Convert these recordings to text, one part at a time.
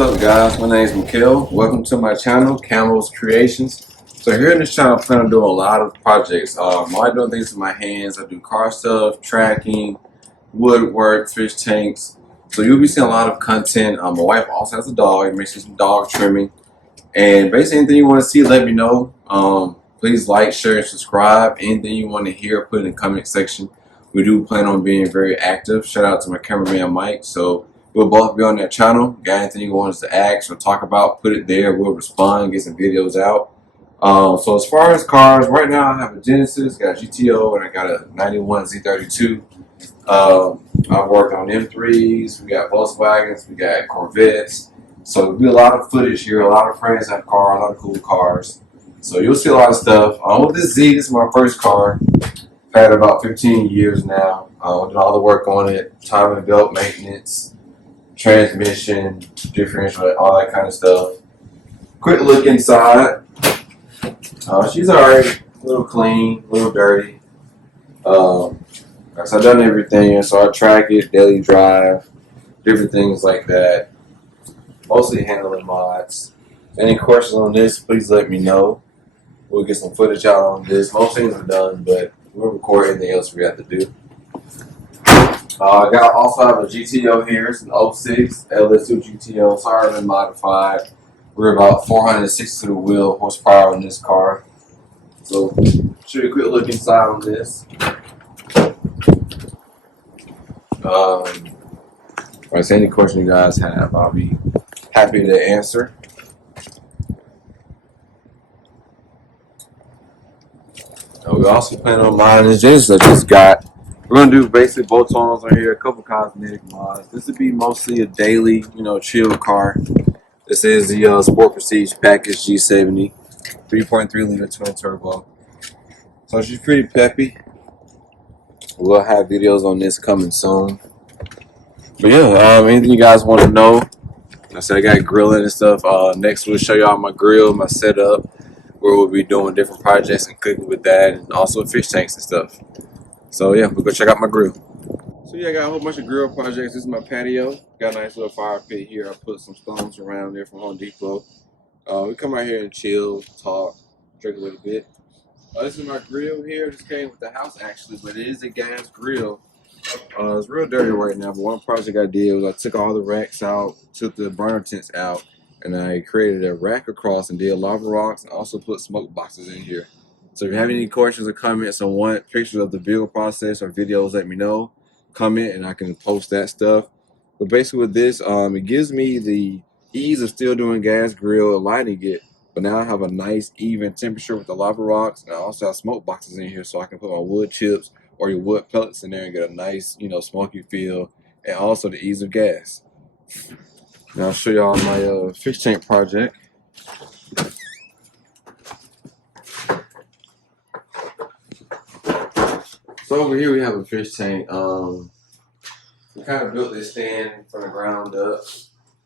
What's up, guys? My name is Mikhail. Welcome to my channel, Camel's Creations. So here in this channel, I plan on doing a lot of projects. I like doing things with my hands. I do car stuff, tracking, woodwork, fish tanks. So you'll be seeing a lot of content. My wife also has a dog. It makes some dog trimming. And basically anything you want to see, let me know. Please like, share, and subscribe. Anything you want to hear, put in the comment section. We do plan on being very active. Shout out to my cameraman, Mike. So we'll both be on that channel. Got anything you want us to ask or talk about, put it there. We'll respond, get some videos out. So as far as cars, right now I have a Genesis, got a GTO, and I got a 91 Z32. I've worked on M3s, we got Volkswagens, we got Corvettes. So there'll be a lot of footage here. A lot of friends have cars, a lot of cool cars. So you'll see a lot of stuff. With this Z, this is my first car. I've had it about 15 years now. I did all the work on it, timing belt maintenance, transmission, differential, all that kind of stuff. Quick look inside. She's alright, a little clean, a little dirty. So I've done everything, so I track it, daily drive, different things like that. Mostly handling mods. Any questions on this, please let me know. We'll get some footage out on this. Most things are done, but we'll record anything else we have to do. I also have a GTO here. It's an 06 LS2 GTO. It's already been modified. We're about 460 to the wheel horsepower on this car. So, show you a quick look inside on this. If there's any question you guys have, I'll be happy to answer. We also plan on modding this Genesis I just got. We're gonna do basic bolt-ons on here, a couple cosmetic mods. This would be mostly a daily, chill car. This is the Sport Prestige Package G70, 3.3 liter twin turbo. So she's pretty peppy. We'll have videos on this coming soon. But yeah, anything you guys want to know? Like I said, I got grilling and stuff. Next we'll show y'all my grill, my setup, where we'll be doing different projects and cooking with that, and also fish tanks and stuff. So yeah, we'll go check out my grill. So yeah, I got a whole bunch of grill projects. This is my patio. Got a nice little fire pit here. I put some stones around there from Home Depot. We come out here and chill, talk, drink a little bit. This is my grill here. This came with the house actually, but it is a gas grill. It's real dirty right now, but one project I did was I took all the racks out, took the burner tents out, and I created a rack across and did lava rocks and also put smoke boxes in here. So if you have any questions or comments or want pictures of the build process or videos, let me know. Comment and I can post that stuff. But basically with this, it gives me the ease of still doing gas grill and lighting it, but now I have a nice even temperature with the lava rocks, and I also have smoke boxes in here so I can put my wood chips or your wood pellets in there and get a nice, smoky feel, and also the ease of gas. Now I'll show y'all my fish tank project. So over here we have a fish tank. We kind of built this stand from the ground up.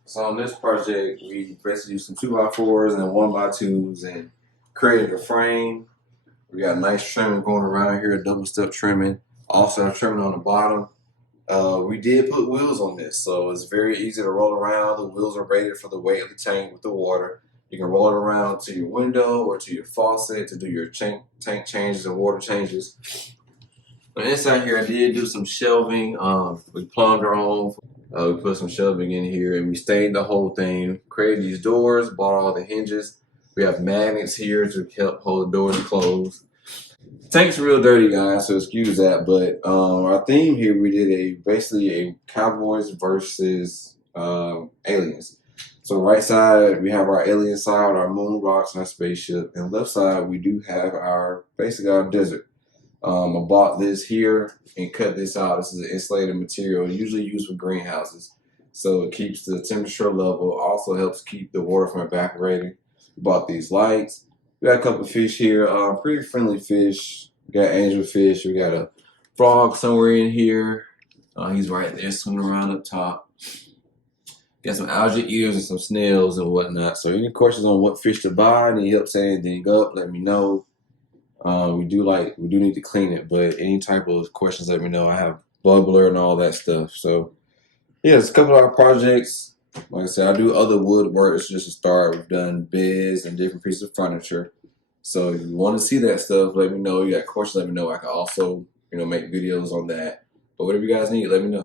So on this project, we basically used some 2x4s and 1x2s and created a frame. We got nice trimming going around here, double step trimming. Also trimming on the bottom. We did put wheels on this, so it's very easy to roll around. The wheels are rated for the weight of the tank with the water. You can roll it around to your window or to your faucet to do your tank changes and water changes. On the inside here, I did do some shelving. We plumbed our own. We put some shelving in here, and we stained the whole thing. Created these doors, bought all the hinges. We have magnets here to help hold the doors closed. Tank's real dirty, guys, so excuse that. But our theme here, we did basically a Cowboys versus aliens. So right side, we have our alien side, our moon rocks and our spaceship. And left side, we do have basically our desert. I bought this here and cut this out. This is an insulated material, usually used for greenhouses. So it keeps the temperature level, also helps keep the water from evaporating. We bought these lights. We got a couple of fish here, pretty friendly fish. We got angelfish. We got a frog somewhere in here. He's right there swimming around up top. Got some algae eaters and some snails and whatnot. So any questions on what fish to buy, need help setting anything up, let me know. We do need to clean it, but any type of questions, let me know. I have bubbler and all that stuff. So yeah, it's a couple of our projects. Like I said, I do other woodwork. It's just a start. We've done beds and different pieces of furniture. So if you want to see that stuff, let me know. You got questions, let me know. I can also, make videos on that. But whatever you guys need, let me know.